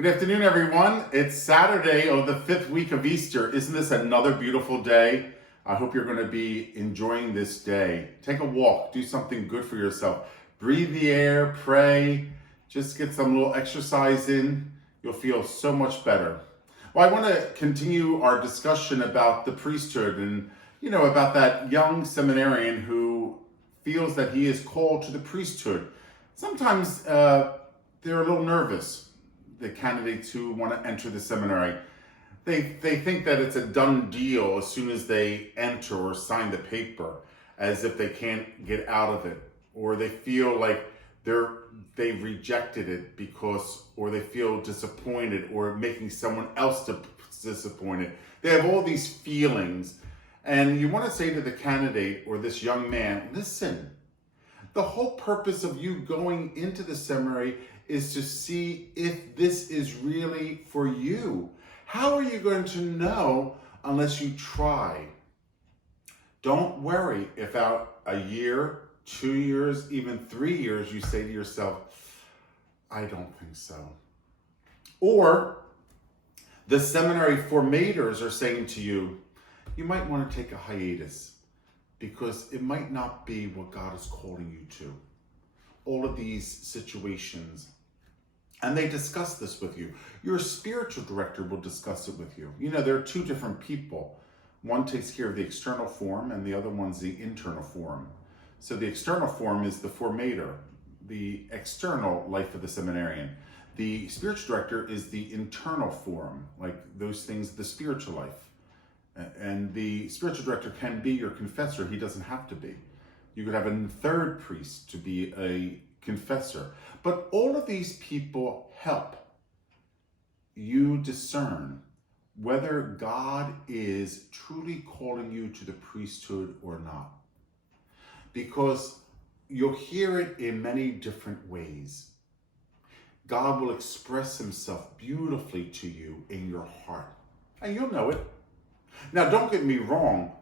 Good afternoon, everyone. It's Saturday of the 5th week of Easter. Isn't this another beautiful day? I hope you're going to be enjoying this day. Take a walk, do something good for yourself. Breathe the air, pray, just get some little exercise in. You'll feel so much better. Well, I want to continue our discussion about the priesthood and, about that young seminarian who feels that he is called to the priesthood. Sometimes they're a little nervous. The candidates who want to enter the seminary, they think that it's a done deal as soon as they enter or sign the paper, as if they can't get out of it, or they feel like they've rejected it or they feel disappointed or making someone else disappointed. They have all these feelings, and you want to say to the candidate or this young man, listen, the whole purpose of you going into the seminary is to see if this is really for you. How are you going to know unless you try? Don't worry if out a year, 2 years, even 3 years, you say to yourself, I don't think so. Or the seminary formators are saying to you, you might want to take a hiatus because it might not be what God is calling you to. All of these situations. And they discuss this with you. Your spiritual director will discuss it with you. There are two different people. One takes care of the external form and the other one's the internal form. So the external form is the formator, the external life of the seminarian. The spiritual director is the internal form, like those things, the spiritual life. And the spiritual director can be your confessor. He doesn't have to be. You could have a third priest to be a confessor. But all of these people help you discern whether God is truly calling you to the priesthood or not. Because you'll hear it in many different ways. God will express himself beautifully to you in your heart. And you'll know it. Now, don't get me wrong.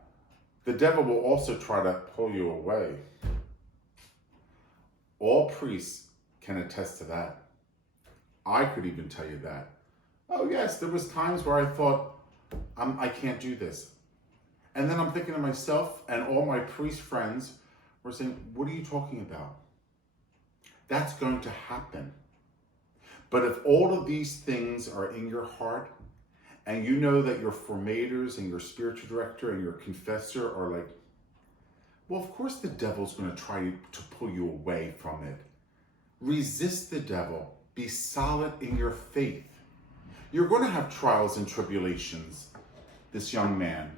The devil will also try to pull you away. All priests can attest to that. I could even tell you that. Oh yes, there was times where I thought, I can't do this. And then I'm thinking to myself, and all my priest friends were saying, what are you talking about? That's going to happen. But if all of these things are in your heart, and you know that your formators and your spiritual director and your confessor are like, well, of course the devil's going to try to pull you away from it. Resist the devil. Be solid in your faith. You're going to have trials and tribulations, this young man,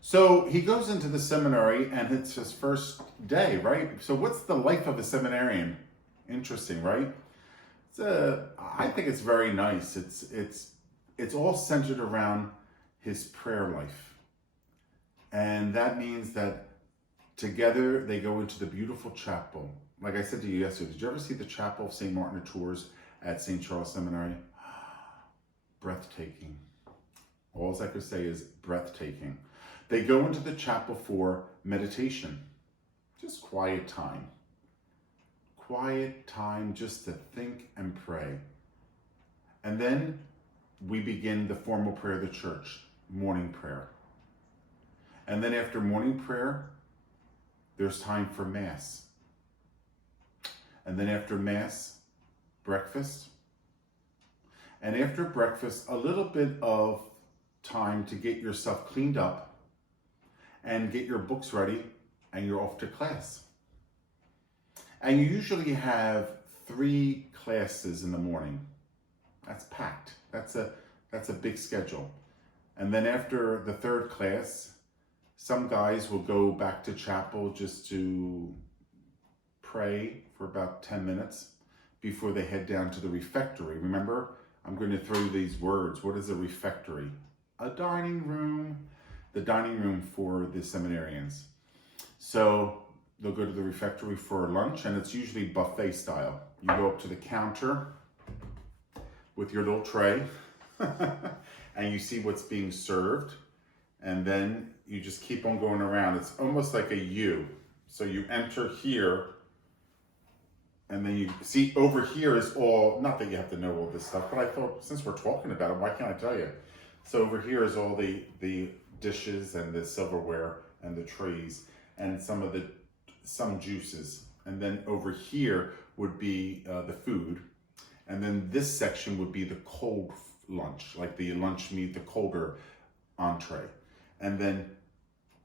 So he goes into the seminary and it's his first day, right? So what's the life of a seminarian? Interesting, right? I think it's very nice. It's all centered around his prayer life. And that means that together they go into the beautiful chapel. Like I said to you yesterday, did you ever see the chapel of St. Martin de Tours at St. Charles Seminary? Breathtaking. All I could say is breathtaking. They go into the chapel for meditation. Just quiet time. Quiet time just to think and pray. And then we begin the formal prayer of the church, morning prayer. And then after morning prayer, there's time for Mass. And then after Mass, breakfast. And after breakfast, a little bit of time to get yourself cleaned up and get your books ready, and you're off to class. And you usually have 3 classes in the morning. That's packed. That's a big schedule. And then after the 3rd class, some guys will go back to chapel just to pray for about 10 minutes before they head down to the refectory. Remember, I'm going to throw you these words. What is a refectory? A dining room. The dining room for the seminarians. So they'll go to the refectory for lunch, and it's usually buffet style. You go up to the counter with your little tray and you see what's being served, and then you just keep on going around. It's almost like a U. So you enter here And then you see over here is all, not that you have to know all this stuff, but I thought since we're talking about it, why can't I tell you? So over here is all the dishes and the silverware and the trays and some juices. And then over here would be the food. And then this section would be the cold lunch, like the lunch meat, the colder entree. And then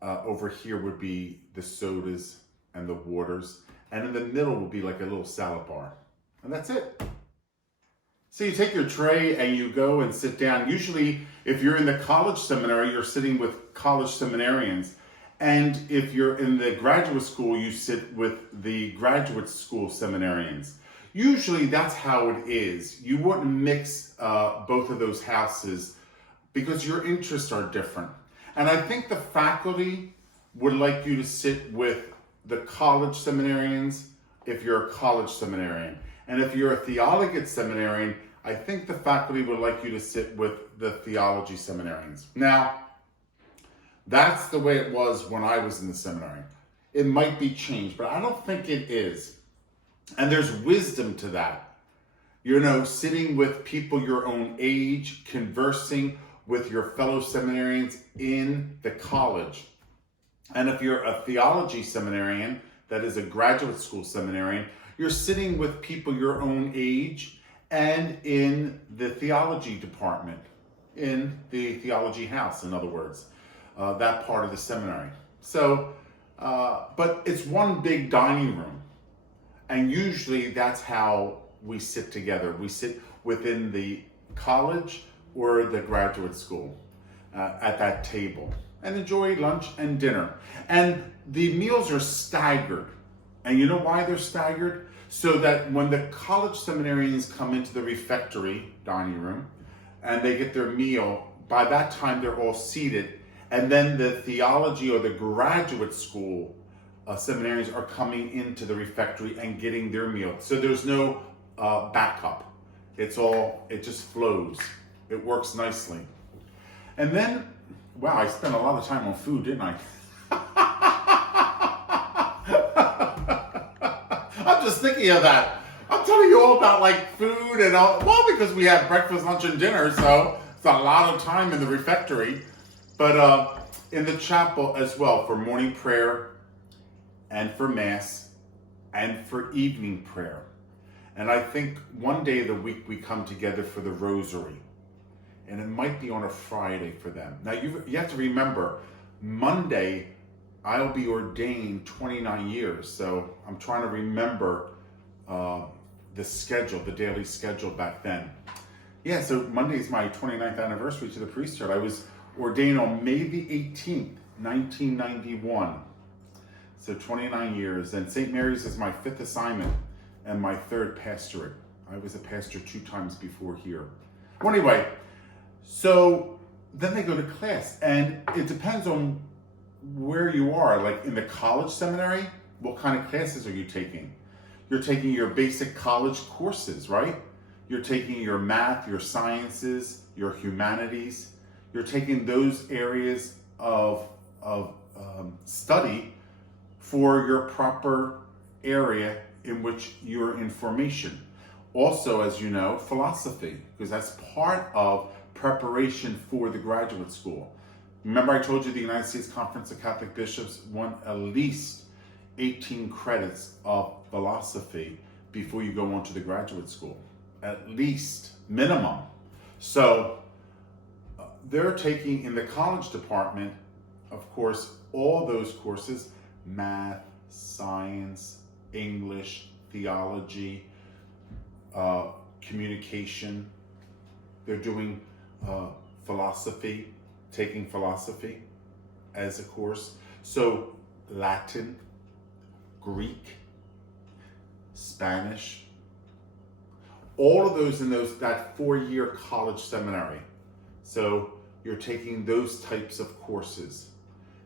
over here would be the sodas and the waters. And in the middle would be like a little salad bar. And that's it. So you take your tray and you go and sit down. Usually, if you're in the college seminary, you're sitting with college seminarians. And if you're in the graduate school, you sit with the graduate school seminarians. Usually that's how it is. You wouldn't mix both of those houses because your interests are different. And I think the faculty would like you to sit with the college seminarians if you're a college seminarian. And if you're a theological seminarian, I think the faculty would like you to sit with the theology seminarians. Now, that's the way it was when I was in the seminary. It might be changed, but I don't think it is. And there's wisdom to that. You know, sitting with people your own age, conversing with your fellow seminarians in the college. And if you're a theology seminarian, that is a graduate school seminarian, you're sitting with people your own age and in the theology department, in the theology house, in other words, that part of the seminary. So, but it's one big dining room. And usually that's how we sit together. We sit within the college or the graduate school at that table and enjoy lunch and dinner. And the meals are staggered. And you know why they're staggered? So that when the college seminarians come into the refectory dining room and they get their meal, by that time they're all seated. And then the theology or the graduate school seminarians are coming into the refectory and getting their meal. So there's no backup. It just flows. It works nicely. And then, wow, I spent a lot of time on food, didn't I? I'm just thinking of that. I'm telling you all about like food and all, well, because we had breakfast, lunch, and dinner, so it's a lot of time in the refectory. But in the chapel as well, for morning prayer and for Mass and for evening prayer. And I think one day of the week we come together for the Rosary. And it might be on a Friday for them. Now you have to remember, Monday, I'll be ordained 29 years. So I'm trying to remember the schedule, the daily schedule back then. Yeah, so Monday is my 29th anniversary to the priesthood. I was ordained on May the 18th, 1991. So 29 years. And St. Mary's is my 5th assignment and my 3rd pastorate. I was a pastor 2 times before here. Well, anyway, so then they go to class, and it depends on where you are. Like in the college seminary, what kind of classes are you taking? You're taking your basic college courses, right? You're taking your math, your sciences, your humanities. You're taking those areas of study for your proper area in which you're in formation. Also, as you know, philosophy, because that's part of preparation for the graduate school. Remember I told you the United States Conference of Catholic Bishops want at least 18 credits of philosophy before you go on to the graduate school. At least, minimum. So they're taking in the college department, of course, all those courses: math, science, English, theology, communication. They're doing philosophy, taking philosophy as a course. So Latin, Greek, Spanish, all of those in that 4-year college seminary. So you're taking those types of courses.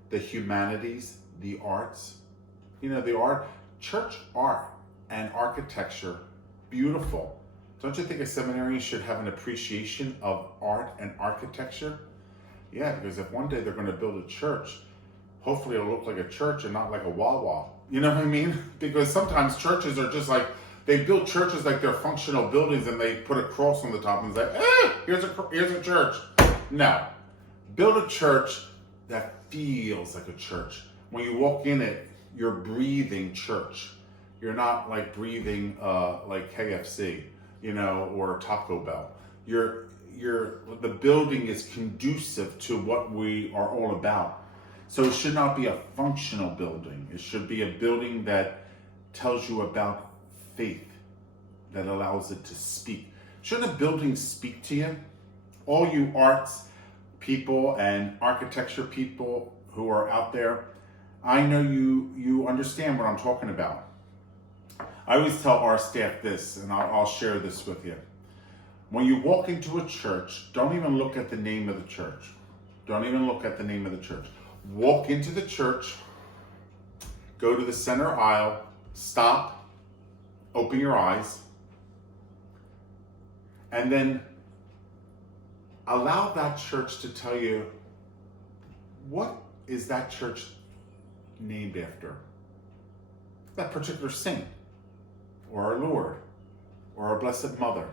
The humanities, the arts, the church art and architecture, beautiful. Don't you think a seminarian should have an appreciation of art and architecture? Yeah, because if one day they're going to build a church, hopefully it'll look like a church and not like a Wawa. You know what I mean? Because sometimes churches are just like They build churches like they're functional buildings, and they put a cross on the top and say, here's a church. No. Build a church that feels like a church. When you walk in it, you're breathing church. You're not like breathing like KFC, or Taco Bell. The building is conducive to what we are all about. So it should not be a functional building. It should be a building that tells you about faith, that allows it to speak. Shouldn't a building speak to you? All you arts people and architecture people who are out there, I know you understand what I'm talking about. I always tell our staff this, and I'll share this with you. When you walk into a church, don't even look at the name of the church. Don't even look at the name of the church. Walk into the church, go to the center aisle, stop, open your eyes, and then allow that church to tell you, what is that church named after? That particular saint, or our Lord, or our Blessed Mother.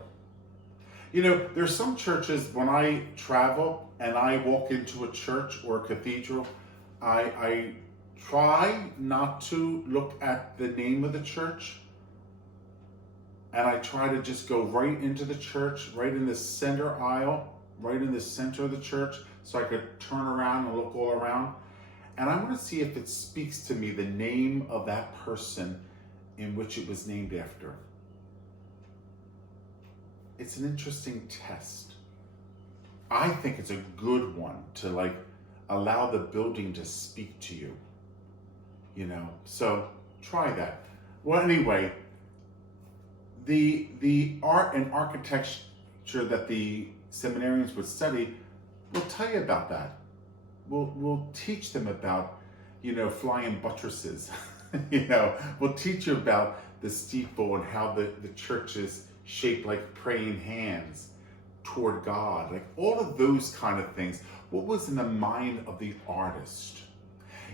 There's some churches, when I travel and I walk into a church or a cathedral, I try not to look at the name of the church, and I try to just go right into the church, right in the center aisle, right in the center of the church, so I could turn around and look all around. And I want to see if it speaks to me the name of that person in which it was named after. It's an interesting test. I think it's a good one to allow the building to speak to you. So try that. Well, anyway, the art and architecture that the seminarians would study will tell you about that. We'll teach them about, flying buttresses. We'll teach you about the steeple and how the church is shaped like praying hands toward God, like all of those kind of things. What was in the mind of the artist?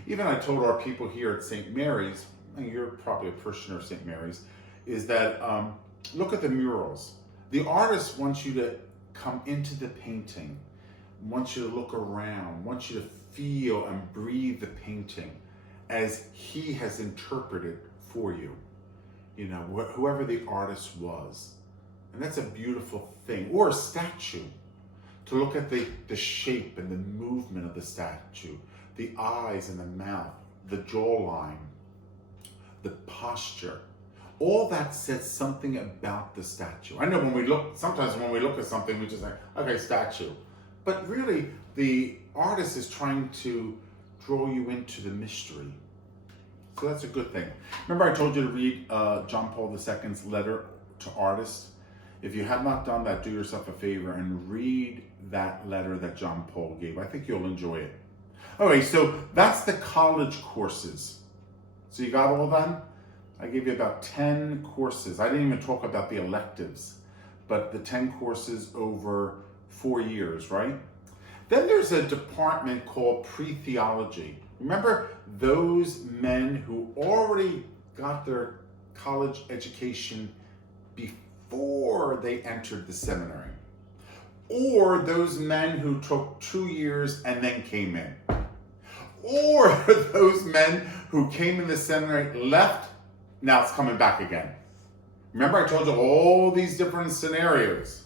Even I told our people here at St. Mary's, and you're probably a parishioner of St. Mary's, is that look at the murals. The artist wants you to come into the painting, wants you to look around, wants you to feel and breathe the painting as he has interpreted for you, whoever the artist was. And that's a beautiful thing. Or a statue, to look at the shape and the movement of the statue, the eyes and the mouth, the jawline, the posture. All that says something about the statue. I know sometimes when we look at something, we just say, okay, statue. But really, the artist is trying to draw you into the mystery. So that's a good thing. Remember I told you to read John Paul II's letter to artists? If you have not done that, do yourself a favor and read that letter that John Paul gave. I think you'll enjoy it. Okay, so that's the college courses. So you got all that? I gave you about 10 courses. I didn't even talk about the electives, but the 10 courses over 4 years, right? Then there's a department called pre-theology. Remember those men who already got their college education before they entered the seminary? Or those men who took 2 years and then came in? Or those men who came in the seminary, left, now it's coming back again? Remember I told you all these different scenarios.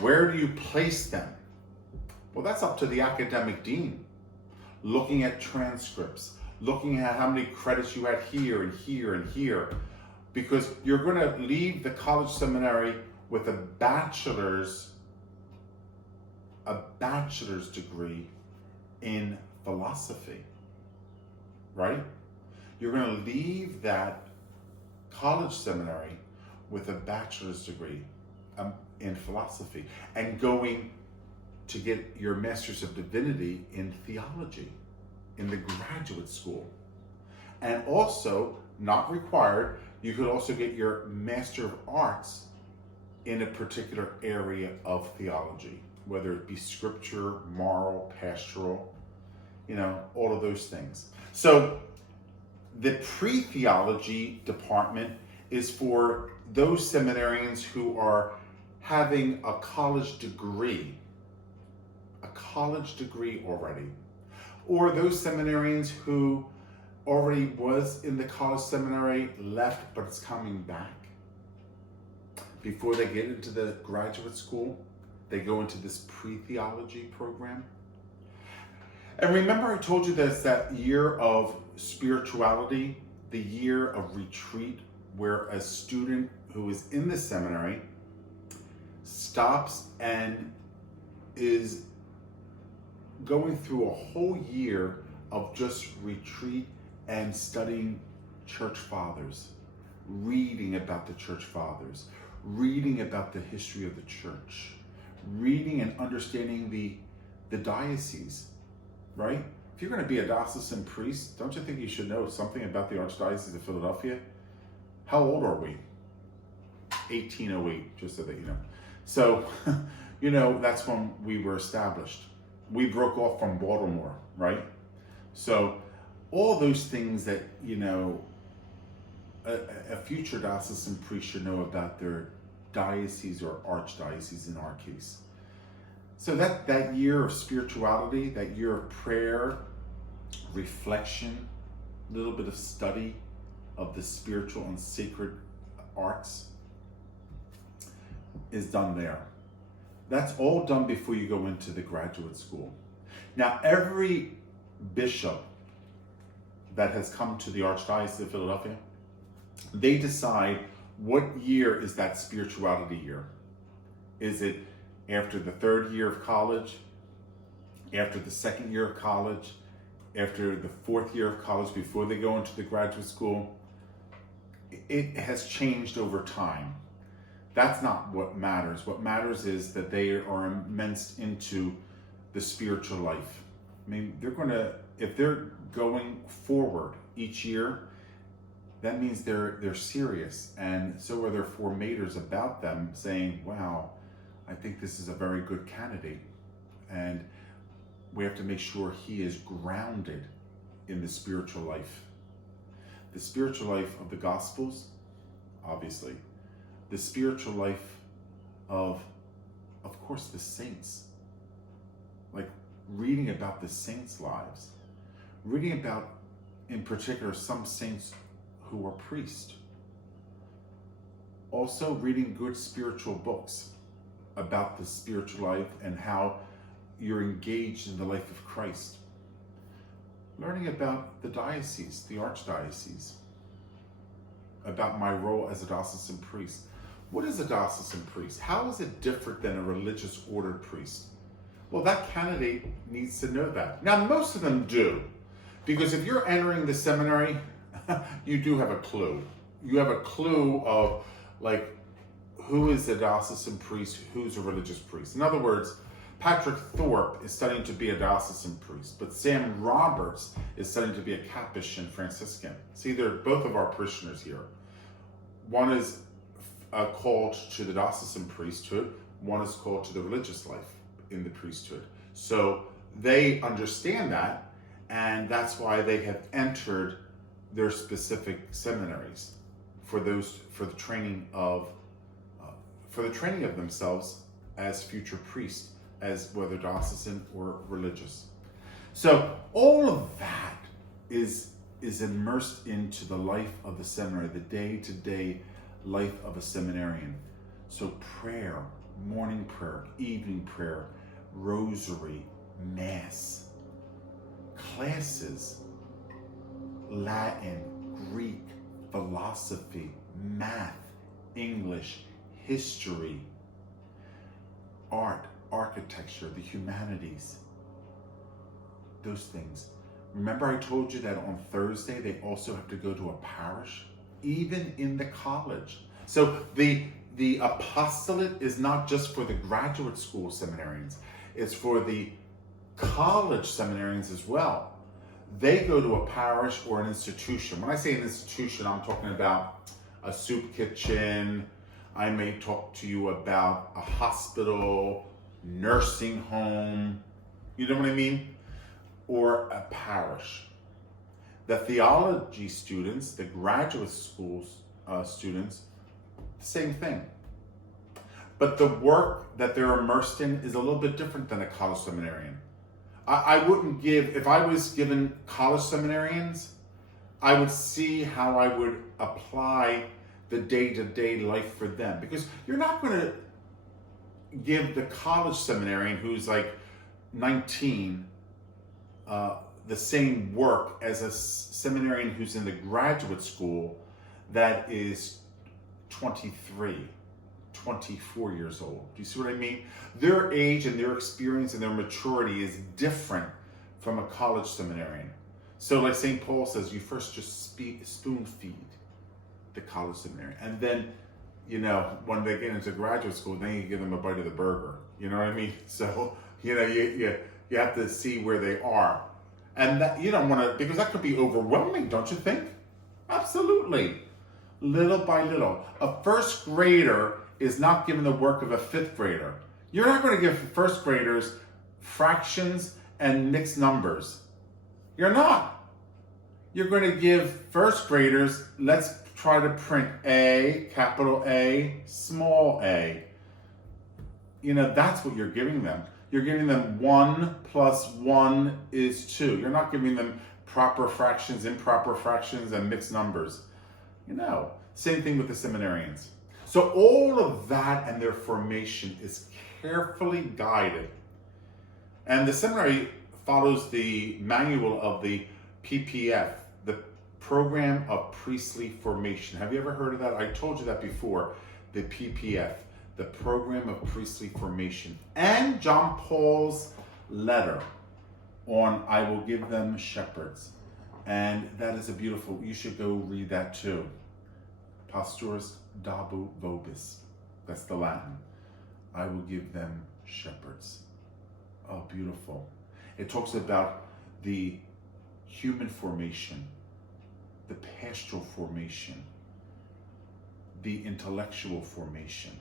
Where do you place them? Well, that's up to the academic dean. Looking at transcripts, looking at how many credits you had here and here and here. Because you're going to leave the college seminary with a bachelor's degree in philosophy, right? You're going to leave that college seminary with a bachelor's degree in philosophy and going to get your Master's of Divinity in theology in the graduate school. And also, not required, you could also get your Master of Arts in a particular area of theology, whether it be scripture, moral, pastoral, all of those things. So the pre-theology department is for those seminarians who are having a college degree already, or those seminarians who already was in the college seminary, left, but it's coming back. Before they get into the graduate school, they go into this pre-theology program. And remember I told you there's that year of spirituality, the year of retreat, where a student who is in the seminary stops and is going through a whole year of just retreat and studying church fathers, reading about the church fathers, reading about the history of the church, reading and understanding the diocese, right? If you're going to be a diocesan priest, don't you think you should know something about the Archdiocese of Philadelphia? How old are we? 1808, just so that you know. So, you know, that's when we were established. We broke off from Baltimore, right? So all those things that, you know, a future diocesan priest should know about their diocese or archdiocese in our case. So that year of spirituality, that year of prayer, reflection, a little bit of study of the spiritual and sacred arts is done there. That's all done before you go into the graduate school. Now, every bishop that has come to the Archdiocese of Philadelphia, they decide what year is that spirituality year. Is it after the third year of college, after the second year of college, after the fourth year of college, before they go into the graduate school? It has changed over time. That's not what matters. What matters is that they are immersed into the spiritual life. I mean, if they're going forward each year, that means they're serious, and so are their formators about them, saying, wow, I think this is a very good candidate, and we have to make sure he is grounded in the spiritual life. The spiritual life of the Gospels, obviously. The spiritual life of course, the saints. Like reading about the saints' lives. Reading about, in particular, some saints who were priests. Also reading good spiritual books about the spiritual life and how you're engaged in the life of Christ. Learning about the diocese, the archdiocese, about my role as a diocesan priest. What is a diocesan priest? How is it different than a religious ordered priest? Well, that candidate needs to know that. Now, most of them do, because if you're entering the seminary, you do have a clue. You have a clue of, like, who is a diocesan priest, who's a religious priest. In other words, Patrick Thorpe is studying to be a diocesan priest, but Sam Roberts is studying to be a Capuchin Franciscan. See, they're both of our parishioners here. One is called to the diocesan priesthood, one is called to the religious life in the priesthood. So they understand that, and that's why they have entered their specific seminaries for the training of themselves as future priests, as whether diocesan or religious. So all of that is immersed into the life of the seminary, the day-to-day life of a seminarian. So prayer, morning prayer, evening prayer, rosary, mass, classes, Latin, Greek, philosophy, math, English, history, art, architecture, the humanities, those things. Remember I told you that on Thursday they also have to go to a parish, even in the college. So the apostolate is not just for the graduate school seminarians, it's for the college seminarians as well. They go to a parish or an institution. When I say an institution, I'm talking about a soup kitchen. I may talk to you about a hospital, nursing home, you know what I mean? Or a parish. The theology students, the graduate schools students, same thing. But the work that they're immersed in is a little bit different than a college seminarian. I wouldn't give, if I was given college seminarians, I would see how I would apply the day-to-day life for them. Because you're not going to give the college seminarian who's like 19 the same work as a seminarian who's in the graduate school that is 23, 24 years old. Do you see what I mean? Their age and their experience and their maturity is different from a college seminarian. So like St. Paul says, you first just spoon feed the college seminarian. And then, you know, when they get into graduate school, then you give them a bite of the burger. You know what I mean? So, you know, you have to see where they are. And that, you don't want to, because that could be overwhelming, don't you think? Absolutely. Little by little. A first grader is not given the work of a fifth grader. You're not going to give first graders fractions and mixed numbers. You're not. You're going to give first graders, let's try to print A, capital A, small a. You know, that's what you're giving them. You're giving them 1 + 1 is 2. You're not giving them proper fractions, improper fractions, and mixed numbers. You know, same thing with the seminarians. So all of that and their formation is carefully guided. And the seminary follows the manual of the PPF, the Program of Priestly Formation. Have you ever heard of that? I told you that before. The PPF, the Program of Priestly Formation. And John Paul's letter on I will give them shepherds. And that is a beautiful, you should go read that too. Pastores dabu vobis. That's the Latin. I will give them shepherds. Oh, beautiful. It talks about the human formation, the pastoral formation, the intellectual formation.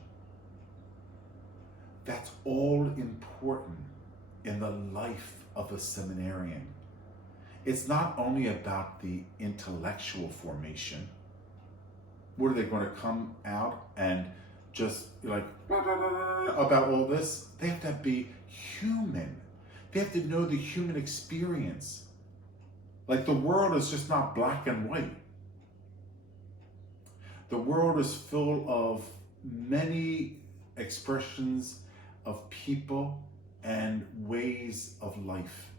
That's all important in the life of a seminarian. It's not only about the intellectual formation. What are they going to come out and just like blah, blah, blah, blah, about all this? They have to be human. They have to know the human experience. Like the world is just not black and white. The world is full of many expressions of people and ways of life.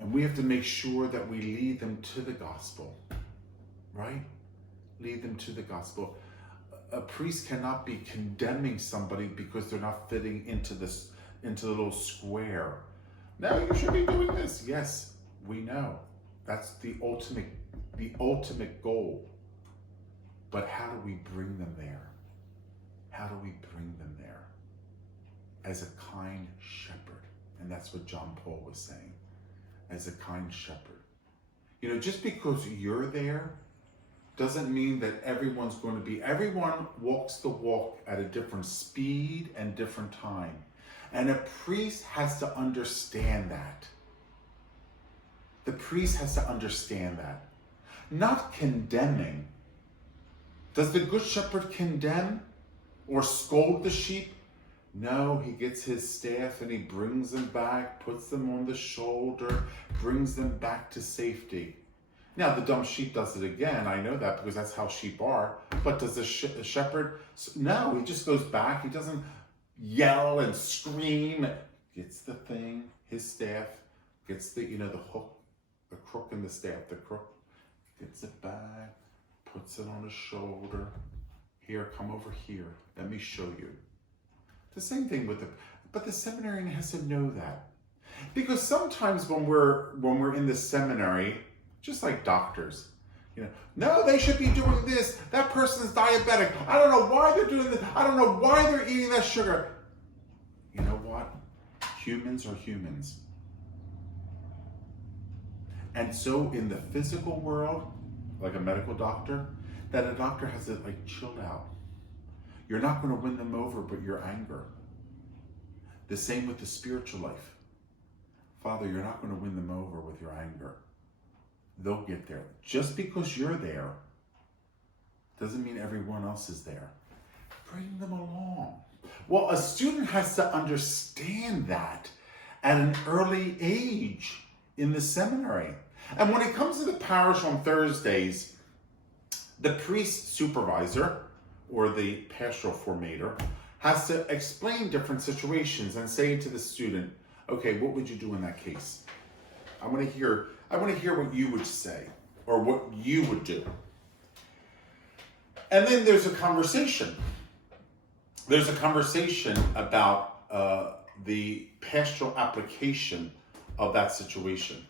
And we have to make sure that we lead them to the gospel, right? Lead them to the gospel. A priest cannot be condemning somebody because they're not fitting into the little square. No, you should be doing this. Yes, we know. That's the ultimate goal. But how do we bring them there? How do we bring them there? As a kind shepherd. And that's what John Paul was saying. As a kind shepherd. You know, just because you're there doesn't mean that everyone's going to be, everyone walks the walk at a different speed and different time. And a priest has to understand that. The priest has to understand that. Not condemning. Does the good shepherd condemn or scold the sheep? No, he gets his staff and he brings them back, puts them on the shoulder, brings them back to safety. Now, the dumb sheep does it again. I know that because that's how sheep are. But does the shepherd? No, he just goes back. He doesn't yell and scream. Gets the thing, his staff, gets the, you know, the hook, the crook in the staff, the crook, gets it back, puts it on his shoulder. Here, come over here. Let me show you. The same thing with but the seminarian has to know that. Because sometimes when we're in the seminary, just like doctors, you know, no, they should be doing this. That person's diabetic. I don't know why they're doing this. I don't know why they're eating that sugar. You know what? Humans are humans. And so in the physical world, like a medical doctor, that a doctor has to like chill out. You're not going to win them over, but your anger. The same with the spiritual life. Father, you're not going to win them over with your anger. They'll get there. Just because you're there Doesn't mean everyone else is there. Bring them along. Well, a student has to understand that at an early age in the seminary. And when it comes to the parish on Thursdays, the priest supervisor or the pastoral formator has to explain different situations and say to the student, okay, what would you do in that case? I want to hear what you would say or what you would do. And then there's a conversation. There's a conversation about the pastoral application of that situation.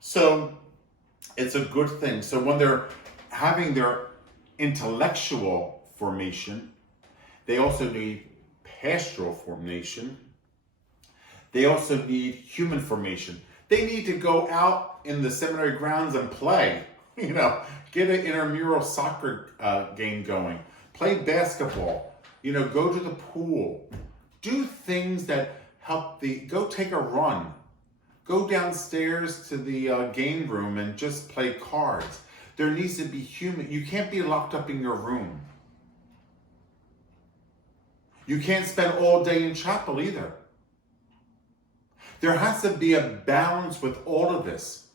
So it's a good thing. So when they're having their intellectual formation, they also need pastoral formation. They also need human formation. They need to go out in the seminary grounds and play, get an intramural soccer game going, play basketball, go to the pool, do things that help go take a run, go downstairs to the game room and just play cards. There needs to be human. You can't be locked up in your room. You can't spend all day in chapel either. There has to be a balance with all of this.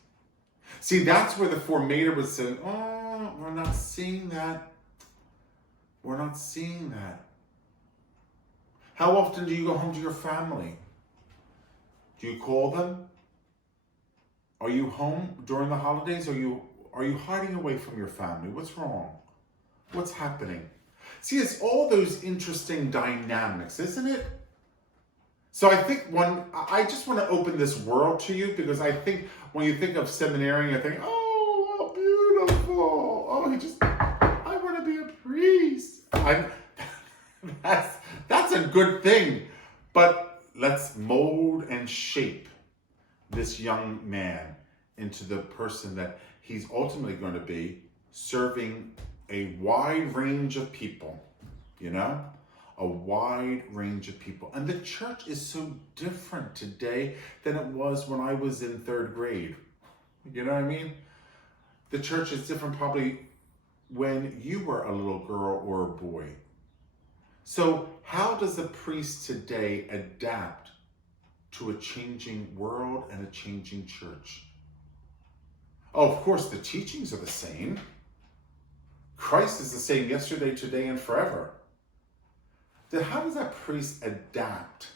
See, that's where the formator would say, oh, we're not seeing that. We're not seeing that. How often do you go home to your family? Do you call them? Are you home during the holidays? Are you hiding away from your family? What's wrong? What's happening? See, it's all those interesting dynamics, isn't it? So I think I just want to open this world to you, because I think when you think of seminarian, you think, oh, how beautiful. Oh, I want to be a priest. That's a good thing. But let's mold and shape this young man into the person that he's ultimately going to be, serving a wide range of people, a wide range of people. And the church is so different today than it was when I was in third grade. You know what I mean? The church is different probably when you were a little girl or a boy. So how does a priest today adapt to a changing world and a changing church? Oh, of course, the teachings are the same. Christ is the same yesterday, today, and forever. Then how does that priest adapt?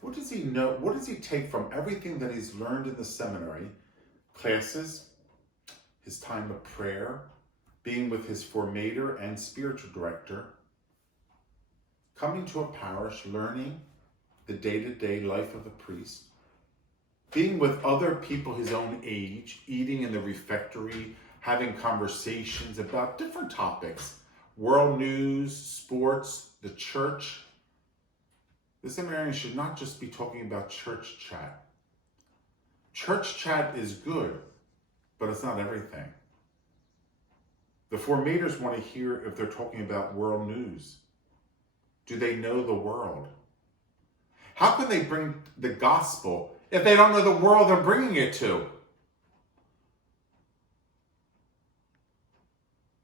What does he know? What does he take from everything that he's learned in the seminary, classes, his time of prayer, being with his formator and spiritual director, coming to a parish, learning the day-to-day life of the priest, being with other people his own age, eating in the refectory, having conversations about different topics, world news, sports, the church. The seminarian should not just be talking about church chat. Church chat is good, but it's not everything. The formators want to hear if they're talking about world news. Do they know the world? How can they bring the gospel if they don't know the world they're bringing it to?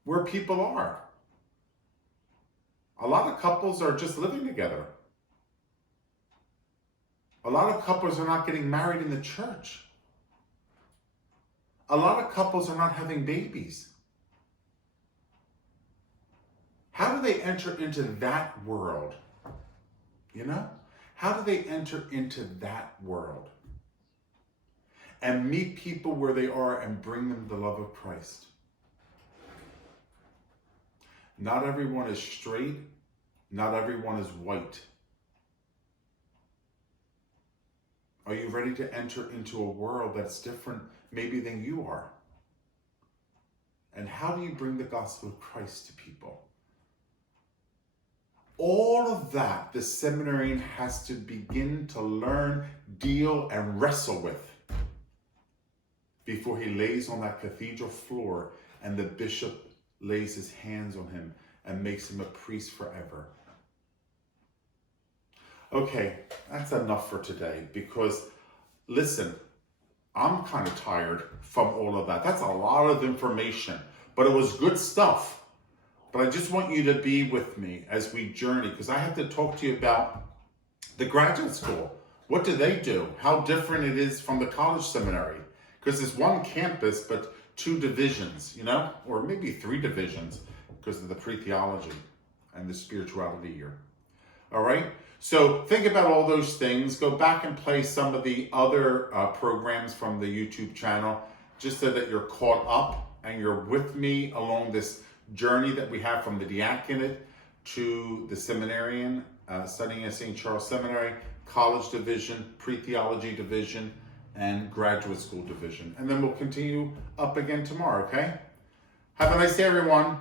Where people are. A lot of couples are just living together. A lot of couples are not getting married in the church. A lot of couples are not having babies. How do they enter into that world? How do they enter into that world? And meet people where they are and bring them the love of Christ. Not everyone is straight. Not everyone is white. Are you ready to enter into a world that's different maybe than you are? And how do you bring the gospel of Christ to people? All of that the seminarian has to begin to learn, deal, and wrestle with before he lays on that cathedral floor and the bishop lays his hands on him and makes him a priest forever. Okay, that's enough for today, because listen, I'm kind of tired from all of that. That's a lot of information. but it was good stuff. But I just want you to be with me as we journey, because I have to talk to you about the graduate school. What do they do? How different it is from the college seminary? Because it's one campus, but two divisions, you know, or maybe three divisions because of the pre-theology and the spirituality year. All right. So think about all those things. Go back and play some of the other programs from the YouTube channel, just so that you're caught up and you're with me along this journey that we have from the diaconate to the seminarian, studying at St. Charles Seminary, college division, pre-theology division, and graduate school division. And then we'll continue up again tomorrow, okay? Have a nice day, everyone.